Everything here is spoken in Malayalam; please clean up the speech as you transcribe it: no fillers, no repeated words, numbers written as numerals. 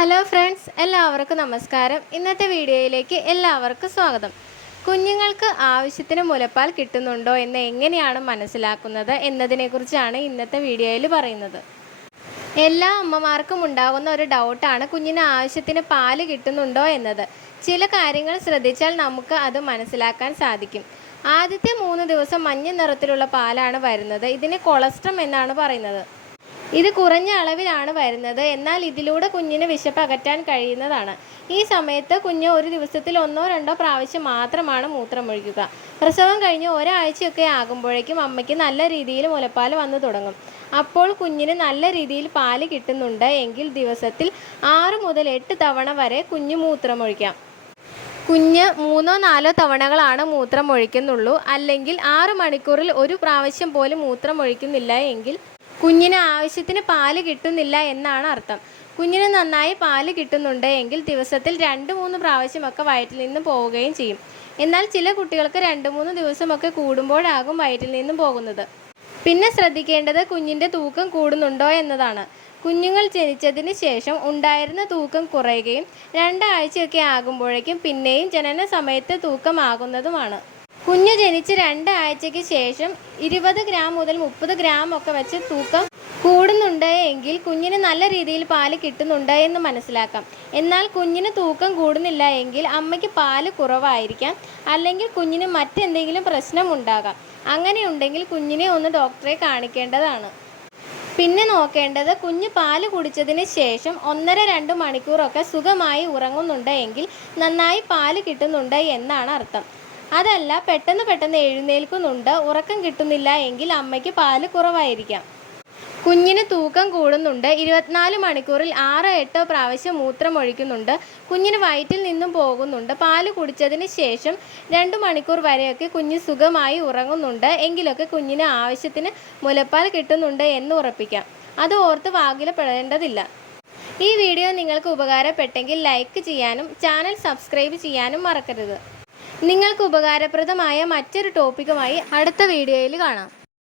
ഹലോ ഫ്രണ്ട്സ്, എല്ലാവർക്കും നമസ്കാരം. ഇന്നത്തെ വീഡിയോയിലേക്ക് എല്ലാവർക്കും സ്വാഗതം. കുഞ്ഞുങ്ങൾക്ക് ആവശ്യത്തിന് മുലപ്പാൽ കിട്ടുന്നുണ്ടോ എന്ന് എങ്ങനെയാണ് മനസ്സിലാക്കുന്നത് എന്നതിനെക്കുറിച്ചാണ് ഇന്നത്തെ വീഡിയോയിൽ പറയുന്നത്. എല്ലാ അമ്മമാർക്കും ഉണ്ടാകുന്ന ഒരു ഡൗട്ടാണ് കുഞ്ഞിന് ആവശ്യത്തിന് പാല് കിട്ടുന്നുണ്ടോ എന്നത്. ചില കാര്യങ്ങൾ ശ്രദ്ധിച്ചാൽ നമുക്ക് അത് മനസ്സിലാക്കാൻ സാധിക്കും. ആദ്യത്തെ 3 ദിവസം മഞ്ഞ നിറത്തിലുള്ള പാലാണ് വരുന്നത്. ഇതിന് കൊളസ്ട്രം എന്നാണ് പറയുന്നത്. ഇത് കുറഞ്ഞ അളവിലാണ് വരുന്നത്, എന്നാൽ ഇതിലൂടെ കുഞ്ഞിന് വിശപ്പ് അകറ്റാൻ കഴിയുന്നതാണ്. ഈ സമയത്ത് കുഞ്ഞ് ഒരു ദിവസത്തിൽ 1-2 പ്രാവശ്യം മാത്രമാണ് മൂത്രമൊഴിക്കുക. പ്രസവം കഴിഞ്ഞ് ഒരാഴ്ചയൊക്കെ ആകുമ്പോഴേക്കും അമ്മയ്ക്ക് നല്ല രീതിയിൽ മുലപ്പാൽ വന്നു തുടങ്ങും. അപ്പോൾ കുഞ്ഞിന് നല്ല രീതിയിൽ പാല് കിട്ടുന്നുണ്ട് എങ്കിൽ ദിവസത്തിൽ 6 മുതൽ 8 തവണ വരെ കുഞ്ഞ് മൂത്രമൊഴിക്കാം. കുഞ്ഞ് 3-4 തവണകളാണ് മൂത്രമൊഴിക്കുന്നുള്ളൂ, അല്ലെങ്കിൽ 6 മണിക്കൂറിൽ ഒരു പ്രാവശ്യം പോലും മൂത്രമൊഴിക്കുന്നില്ല എങ്കിൽ കുഞ്ഞിന് ആവശ്യത്തിന് പാല് കിട്ടുന്നില്ല എന്നാണ് അർത്ഥം. കുഞ്ഞിന് നന്നായി പാല് കിട്ടുന്നുണ്ട് എങ്കിൽ ദിവസത്തിൽ 2-3 പ്രാവശ്യമൊക്കെ വയറ്റിൽ നിന്ന് പോവുകയും ചെയ്യും. എന്നാൽ ചില കുട്ടികൾക്ക് 2-3 ദിവസമൊക്കെ കൂടുമ്പോഴാകും വയറ്റിൽ നിന്നും പോകുന്നത്. പിന്നെ ശ്രദ്ധിക്കേണ്ടത് കുഞ്ഞിൻ്റെ തൂക്കം കൂടുന്നുണ്ടോ എന്നതാണ്. കുഞ്ഞുങ്ങൾ ജനിച്ചതിന് ശേഷം ഉണ്ടായിരുന്ന തൂക്കം കുറയുകയും 2 ആഴ്ചയൊക്കെ ആകുമ്പോഴേക്കും പിന്നെയും ജനന സമയത്ത് തൂക്കമാകുന്നതുമാണ്. കുഞ്ഞ് ജനിച്ച് 2 ആഴ്ചയ്ക്ക് ശേഷം 20 ഗ്രാം മുതൽ 30 ഗ്രാം ഒക്കെ വെച്ച് തൂക്കം കൂടുന്നുണ്ട് എങ്കിൽ കുഞ്ഞിന് നല്ല രീതിയിൽ പാല് കിട്ടുന്നുണ്ട് എന്ന് മനസ്സിലാക്കാം. എന്നാൽ കുഞ്ഞിന് തൂക്കം കൂടുന്നില്ല എങ്കിൽ അമ്മയ്ക്ക് പാല് കുറവായിരിക്കാം, അല്ലെങ്കിൽ കുഞ്ഞിന് മറ്റെന്തെങ്കിലും പ്രശ്നമുണ്ടാകാം. അങ്ങനെയുണ്ടെങ്കിൽ കുഞ്ഞിനെ ഒന്ന് ഡോക്ടറെ കാണിക്കേണ്ടതാണ്. പിന്നെ നോക്കേണ്ടത്, കുഞ്ഞ് പാല് കുടിച്ചതിന് ശേഷം 1.5-2 മണിക്കൂറൊക്കെ സുഖമായി ഉറങ്ങുന്നുണ്ട് എങ്കിൽ നന്നായി പാല് കിട്ടുന്നുണ്ട് എന്നാണ് അർത്ഥം. അതല്ല പെട്ടെന്ന് എഴുന്നേൽക്കുന്നുണ്ട്, ഉറക്കം കിട്ടുന്നില്ല എങ്കിൽ അമ്മയ്ക്ക് പാല് കുറവായിരിക്കാം. കുഞ്ഞിന് തൂക്കം കൂടുന്നുണ്ട്, 24 മണിക്കൂറിൽ 6-8 പ്രാവശ്യം മൂത്രമൊഴിക്കുന്നുണ്ട്, കുഞ്ഞിന് വയറ്റിൽ നിന്നും പോകുന്നുണ്ട്, പാല് കുടിച്ചതിന് ശേഷം 2 മണിക്കൂർ വരെയൊക്കെ കുഞ്ഞ് സുഖമായി ഉറങ്ങുന്നുണ്ട് എങ്കിലൊക്കെ കുഞ്ഞിന് ആവശ്യത്തിന് മുലപ്പാൽ കിട്ടുന്നുണ്ട് എന്ന് ഉറപ്പിക്കാം. അത് ഓർത്ത് വാകിലപ്പെടേണ്ടതില്ല. ഈ വീഡിയോ നിങ്ങൾക്ക് ഉപകാരപ്പെട്ടെങ്കിൽ ലൈക്ക് ചെയ്യാനും ചാനൽ സബ്സ്ക്രൈബ് ചെയ്യാനും മറക്കരുത്. നിങ്ങൾക്ക് ഉപകാരപ്രദമായ മറ്റൊരു ടോപ്പിക്കുമായി അടുത്ത വീഡിയോയിൽ കാണാം.